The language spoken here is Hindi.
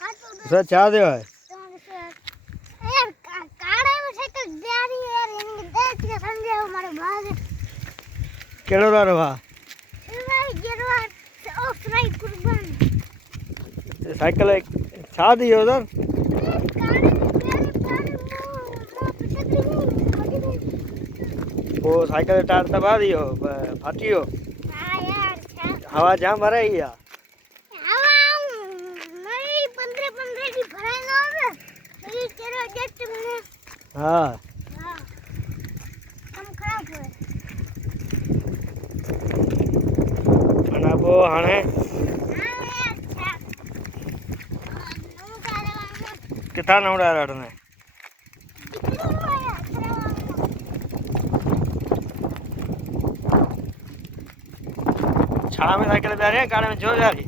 सर चाह दे भाई यार काड़ा में साइकिल दे आ रही है यार इनके देख के समझे हमारे भाग केड़ो ला रहा भाई गिरवा ऑफ राइट कुर्बान साइकिल छा दी उधर काड़े में प्यारे प्यारे पीछे भी वो साइकिल टायर दबा दियो फाटियो हां यार हवा जाम भराई या हवा नहीं 15 की भराई ना होवे ये तेरा जट में हां हां हम खराब हुए अना वो हाने कितना नवड़ा रड़ने छा में साइकिल पे आ रही है गाड़ी में जो जा रही